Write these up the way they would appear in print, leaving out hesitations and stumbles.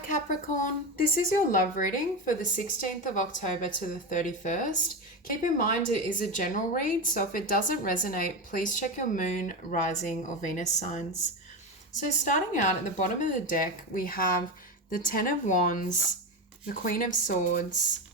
Capricorn, this is your love reading for the 16th of October to the 31st. Keep in mind it is a general read, so if it doesn't resonate, please check your moon, rising, or Venus signs. So starting out at the bottom of the deck, we have the Ten of Wands, the Queen of Swords,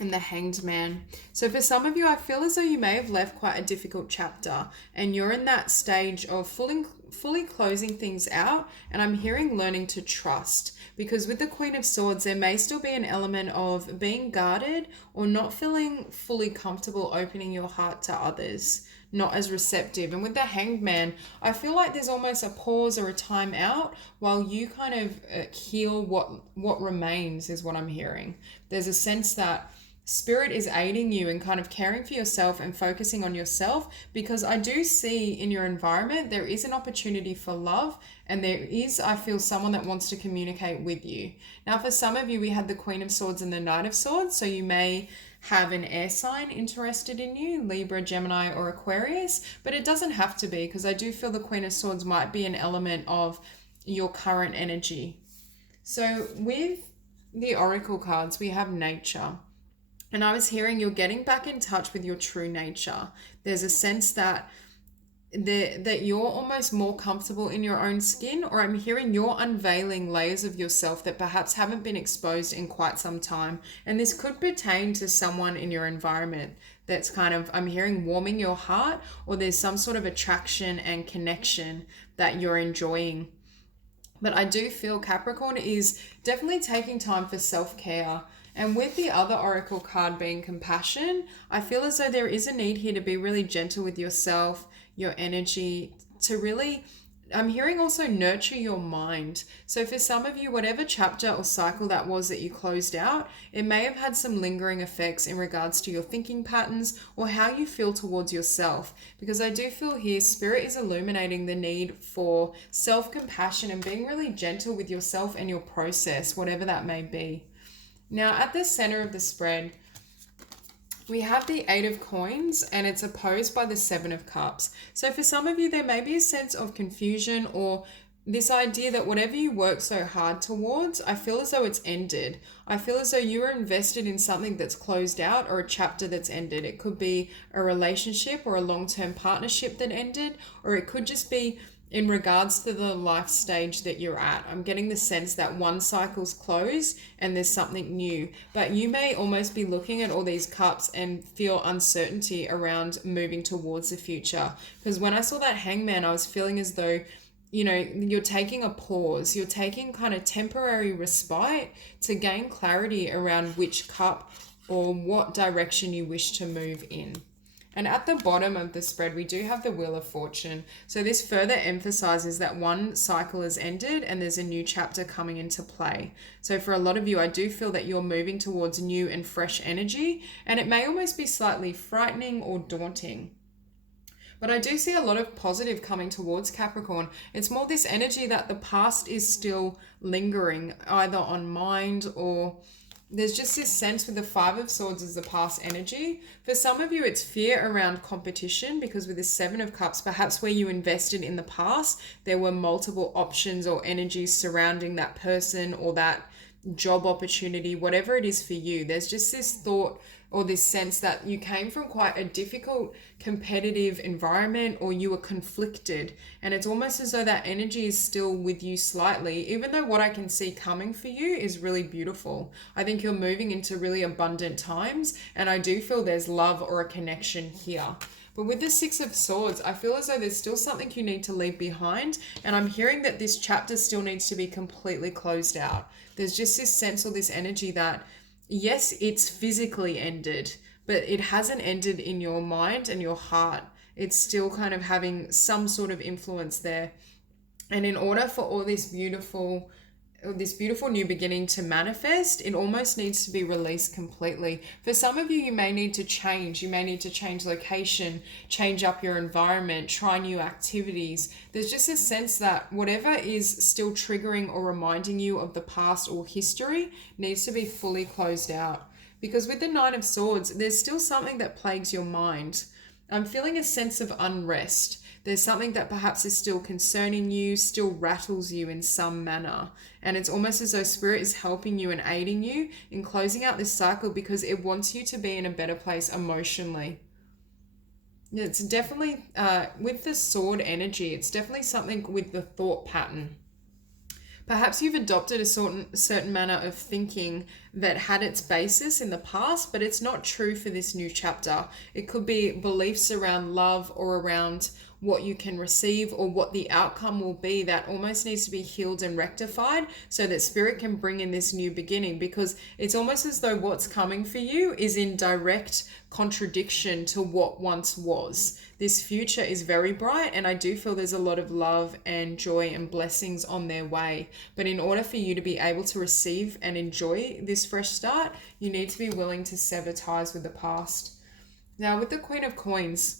and the Hanged Man. So for some of you, I feel as though you may have left quite a difficult chapter and you're in that stage of fully closing things out, and I'm hearing learning to trust, because with the Queen of Swords there may still be an element of being guarded or not feeling fully comfortable opening your heart to others, not as receptive. And with the Hanged Man, I feel like there's almost a pause or a time out while you kind of heal what remains, is what I'm hearing. There's a sense that Spirit is aiding you in kind of caring for yourself and focusing on yourself, because I do see in your environment there is an opportunity for love, and there is, I feel, someone that wants to communicate with you. Now for some of you, we had the Queen of Swords and the Knight of Swords, so you may have an air sign interested in you, Libra, Gemini, or Aquarius, but it doesn't have to be, because I do feel the Queen of Swords might be an element of your current energy. So with the Oracle cards, we have nature. And I was hearing you're getting back in touch with your true nature. There's a sense that you're almost more comfortable in your own skin, or I'm hearing you're unveiling layers of yourself that perhaps haven't been exposed in quite some time. And this could pertain to someone in your environment that's kind of, I'm hearing, warming your heart, or there's some sort of attraction and connection that you're enjoying. But I do feel Capricorn is definitely taking time for self-care. And with the other oracle card being compassion, I feel as though there is a need here to be really gentle with yourself, your energy, to really, I'm hearing also nurture your mind. So for some of you, whatever chapter or cycle that was that you closed out, it may have had some lingering effects in regards to your thinking patterns or how you feel towards yourself. Because I do feel here, Spirit is illuminating the need for self-compassion and being really gentle with yourself and your process, whatever that may be. Now, at the center of the spread, we have the Eight of Coins, and it's opposed by the Seven of Cups. So for some of you, there may be a sense of confusion or this idea that whatever you work so hard towards, I feel as though it's ended. I feel as though you were invested in something that's closed out, or a chapter that's ended. It could be a relationship or a long-term partnership that ended, or it could just be in regards to the life stage that you're at. I'm getting the sense that one cycle's closed and there's something new, but you may almost be looking at all these cups and feel uncertainty around moving towards the future. Because when I saw that Hangman, I was feeling as though, you know, you're taking a pause, you're taking kind of temporary respite to gain clarity around which cup or what direction you wish to move in. And at the bottom of the spread, we do have the Wheel of Fortune. So this further emphasizes that one cycle has ended and there's a new chapter coming into play. So for a lot of you, I do feel that you're moving towards new and fresh energy, and it may almost be slightly frightening or daunting. But I do see a lot of positive coming towards Capricorn. It's more this energy that the past is still lingering, either on mind, or there's just this sense with the Five of Swords as the past energy. For some of you, it's fear around competition, because with the Seven of Cups, perhaps where you invested in the past, there were multiple options or energies surrounding that person or that job opportunity, whatever it is for you. There's just this thought or this sense that you came from quite a difficult competitive environment, or you were conflicted, and it's almost as though that energy is still with you slightly, even though what I can see coming for you is really beautiful. I think you're moving into really abundant times, and I do feel there's love or a connection here. But with the Six of Swords, I feel as though there's still something you need to leave behind, and I'm hearing that this chapter still needs to be completely closed out. There's just this sense or this energy that, yes, it's physically ended, but it hasn't ended in your mind and your heart. It's still kind of having some sort of influence there. And in order for all this beautiful new beginning to manifest, it almost needs to be released completely. For some of you, you may need to change. You may need to change location, change up your environment, try new activities. There's just a sense that whatever is still triggering or reminding you of the past or history needs to be fully closed out. Because with the Nine of Swords, there's still something that plagues your mind. I'm feeling a sense of unrest. There's something that perhaps is still concerning you, still rattles you in some manner. And it's almost as though Spirit is helping you and aiding you in closing out this cycle because it wants you to be in a better place emotionally. It's definitely, with the sword energy, it's definitely something with the thought pattern. Perhaps you've adopted a certain manner of thinking that had its basis in the past, but it's not true for this new chapter. It could be beliefs around love or around what you can receive or what the outcome will be that almost needs to be healed and rectified so that Spirit can bring in this new beginning, because it's almost as though what's coming for you is in direct contradiction to what once was. This future is very bright, and I do feel there's a lot of love and joy and blessings on their way. But in order for you to be able to receive and enjoy this fresh start, you need to be willing to sever ties with the past. Now, with the Queen of Coins,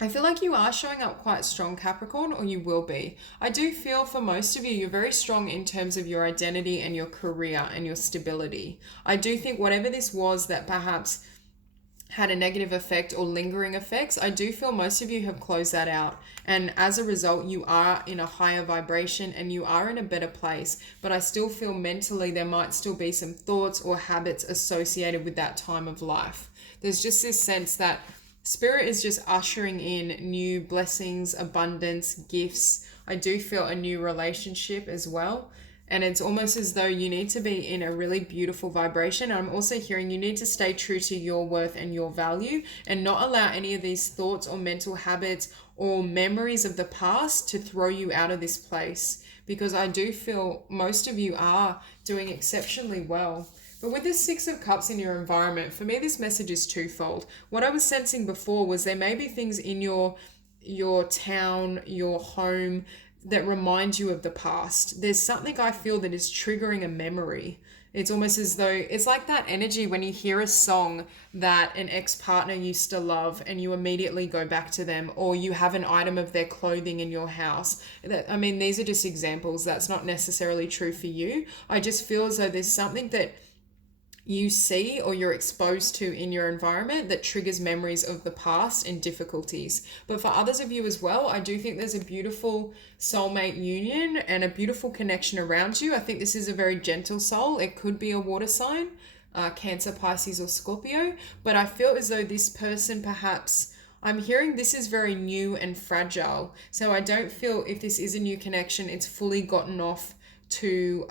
I feel like you are showing up quite strong, Capricorn, or you will be. I do feel for most of you, you're very strong in terms of your identity and your career and your stability. I do think whatever this was that perhaps had a negative effect or lingering effects, I do feel most of you have closed that out. And as a result, you are in a higher vibration and you are in a better place. But I still feel mentally there might still be some thoughts or habits associated with that time of life. There's just this sense that Spirit is just ushering in new blessings, abundance, gifts. I do feel a new relationship as well. And it's almost as though you need to be in a really beautiful vibration. I'm also hearing you need to stay true to your worth and your value and not allow any of these thoughts or mental habits or memories of the past to throw you out of this place. Because I do feel most of you are doing exceptionally well. But with the Six of Cups in your environment, for me, this message is twofold. What I was sensing before was there may be things in your town, your home, that remind you of the past. There's something I feel that is triggering a memory. It's almost as though it's like that energy when you hear a song that an ex-partner used to love and you immediately go back to them, or you have an item of their clothing in your house. I mean, these are just examples. That's not necessarily true for you. I just feel as though there's something that you see or you're exposed to in your environment that triggers memories of the past and difficulties. But for others of you as well, I do think there's a beautiful soulmate union and a beautiful connection around you. I think this is a very gentle soul. It could be a water sign, Cancer, Pisces, or Scorpio. But I feel as though this person perhaps, I'm hearing this is very new and fragile. So I don't feel if this is a new connection, it's fully gotten off to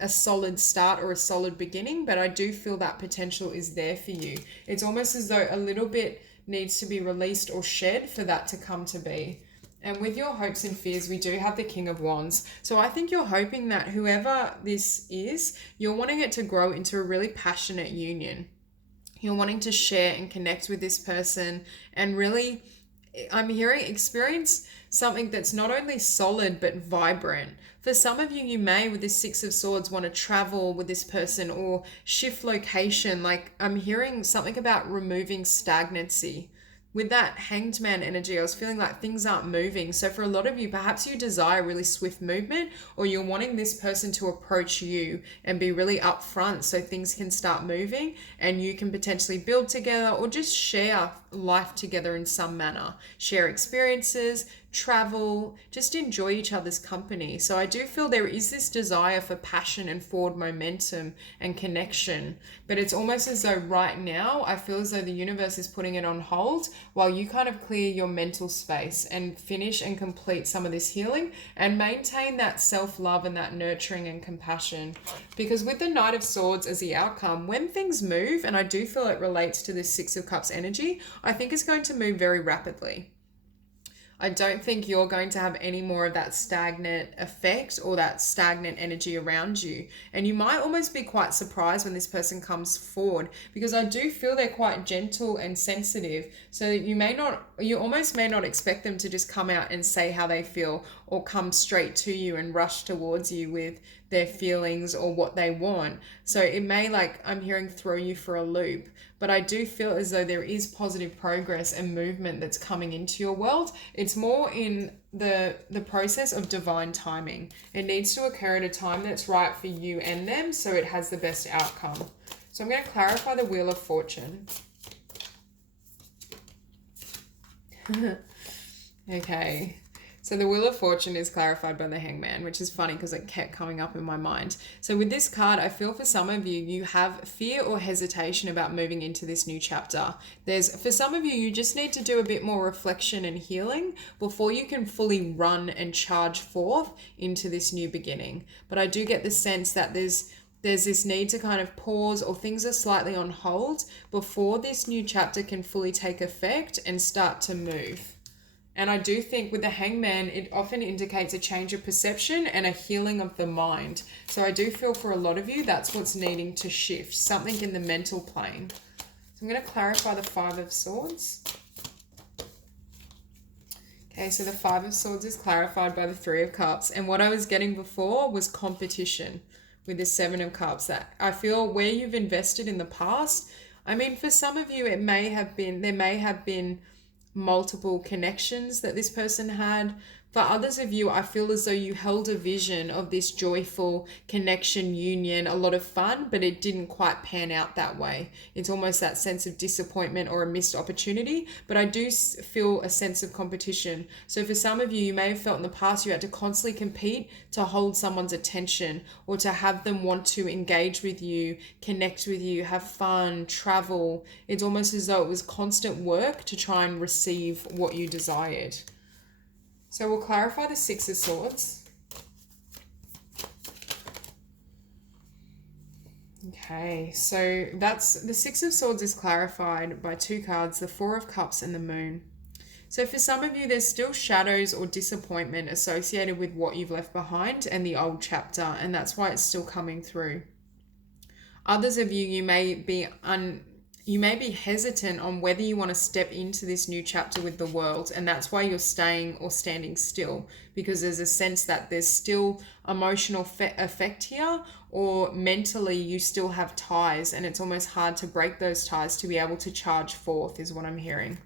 a solid start or a solid beginning, but I do feel that potential is there for you. It's almost as though a little bit needs to be released or shed for that to come to be. And with your hopes and fears, we do have the King of Wands. So I think you're hoping that whoever this is, you're wanting it to grow into a really passionate union. You're wanting to share and connect with this person and really, I'm hearing, experience something that's not only solid but vibrant. For some of you, you may, with this Six of Swords, want to travel with this person or shift location. Like I'm hearing something about removing stagnancy. With that Hanged Man energy, I was feeling like things aren't moving. So for a lot of you, perhaps you desire really swift movement, or you're wanting this person to approach you and be really upfront so things can start moving and you can potentially build together or just share life together in some manner. Share experiences, travel, just enjoy each other's company. So I do feel there is this desire for passion and forward momentum and connection, but it's almost as though right now I feel as though the universe is putting it on hold while you kind of clear your mental space and finish and complete some of this healing and maintain that self-love and that nurturing and compassion. Because with the Knight of Swords as the outcome, when things move, and I do feel it relates to this Six of Cups energy, I think it's going to move very rapidly. I don't think you're going to have any more of that stagnant effect or that stagnant energy around you. And you might almost be quite surprised when this person comes forward, because I do feel they're quite gentle and sensitive. So you almost may not expect them to just come out and say how they feel or come straight to you and rush towards you with their feelings or what they want. So it may, like I'm hearing, throw you for a loop. But I do feel as though there is positive progress and movement that's coming into your world. It's more in the process of divine timing. It needs to occur at a time that's right for you and them, so it has the best outcome. So I'm going to clarify the Wheel of Fortune. Okay. So the Wheel of Fortune is clarified by the Hangman, which is funny because it kept coming up in my mind. So with this card, I feel for some of you, you have fear or hesitation about moving into this new chapter. For some of you, you just need to do a bit more reflection and healing before you can fully run and charge forth into this new beginning. But I do get the sense that there's this need to kind of pause, or things are slightly on hold before this new chapter can fully take effect and start to move. And I do think with the Hangman, it often indicates a change of perception and a healing of the mind. So I do feel for a lot of you, that's what's needing to shift, something in the mental plane. So I'm going to clarify the Five of Swords. Okay, so the Five of Swords is clarified by the Three of Cups. And what I was getting before was competition with the Seven of Cups. That I feel where you've invested in the past, I mean, for some of you, there may have been multiple connections that this person had. For others of you, I feel as though you held a vision of this joyful connection, union, a lot of fun, but it didn't quite pan out that way. It's almost that sense of disappointment or a missed opportunity, but I do feel a sense of competition. So for some of you, you may have felt in the past you had to constantly compete to hold someone's attention or to have them want to engage with you, connect with you, have fun, travel. It's almost as though it was constant work to try and receive what you desired. So we'll clarify the Six of Swords. Okay, so that's the Six of Swords is clarified by two cards, the Four of Cups and the Moon. So for some of you, there's still shadows or disappointment associated with what you've left behind and the old chapter, and that's why it's still coming through. Others of you, you may be hesitant on whether you want to step into this new chapter with the world, and that's why you're staying or standing still, because there's a sense that there's still emotional effect here, or mentally you still have ties, and it's almost hard to break those ties to be able to charge forth, is what I'm hearing.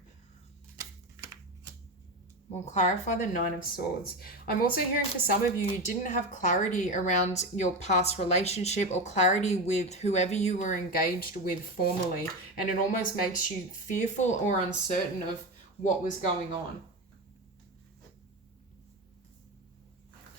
We'll clarify the Nine of Swords. I'm also hearing for some of you, you didn't have clarity around your past relationship or clarity with whoever you were engaged with formally, and it almost makes you fearful or uncertain of what was going on.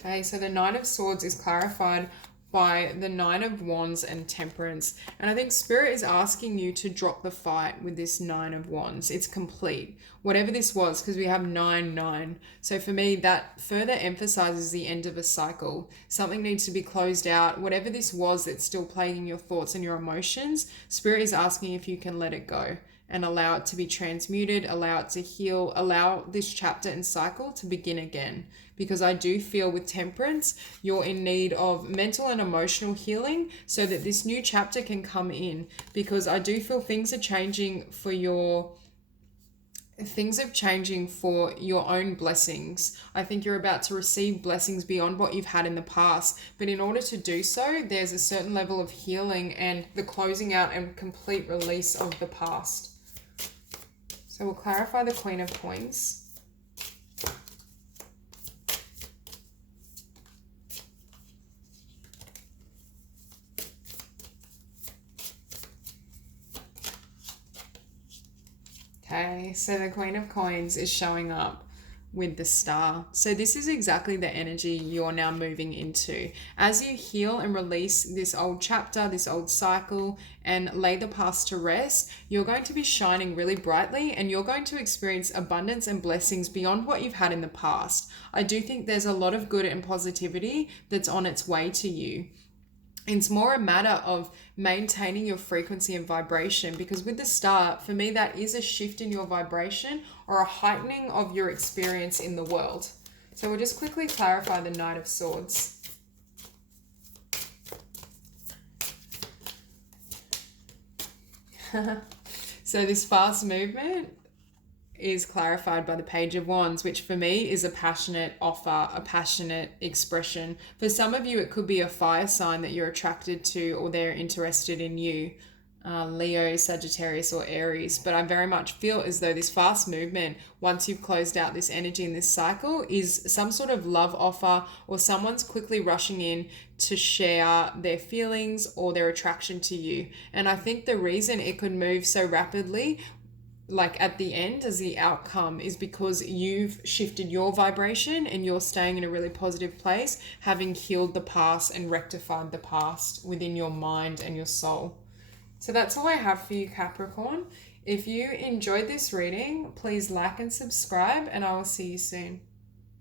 Okay, so the Nine of Swords is clarified by the Nine of Wands and Temperance. And I think Spirit is asking you to drop the fight with this Nine of Wands. It's complete. Whatever this was, because we have 9-9. So for me, that further emphasizes the end of a cycle. Something needs to be closed out. Whatever this was that's still plaguing your thoughts and your emotions, Spirit is asking if you can let it go and allow it to be transmuted, allow it to heal, allow this chapter and cycle to begin again. Because I do feel with Temperance, you're in need of mental and emotional healing so that this new chapter can come in. Because I do feel things are changing for your own blessings. I think you're about to receive blessings beyond what you've had in the past. But in order to do so, there's a certain level of healing and the closing out and complete release of the past. So we'll clarify the Queen of Coins. Okay, so the Queen of Coins is showing up with the Star. So this is exactly the energy you're now moving into. As you heal and release this old chapter, this old cycle, and lay the past to rest, you're going to be shining really brightly and you're going to experience abundance and blessings beyond what you've had in the past. I do think there's a lot of good and positivity that's on its way to you. It's more a matter of maintaining your frequency and vibration, because with the Star, for me, that is a shift in your vibration or a heightening of your experience in the world. So we'll just quickly clarify the Knight of Swords. So this fast movement is clarified by the Page of Wands, which for me is a passionate offer, a passionate expression. For some of you, it could be a fire sign that you're attracted to or they're interested in you. Leo, Sagittarius, or Aries. But I very much feel as though this fast movement, once you've closed out this energy in this cycle, is some sort of love offer, or someone's quickly rushing in to share their feelings or their attraction to you. And I think the reason it could move so rapidly like at the end as the outcome is because you've shifted your vibration and you're staying in a really positive place, having healed the past and rectified the past within your mind and your soul. So that's all I have for you, Capricorn. If you enjoyed this reading, please like and subscribe, and I will see you soon.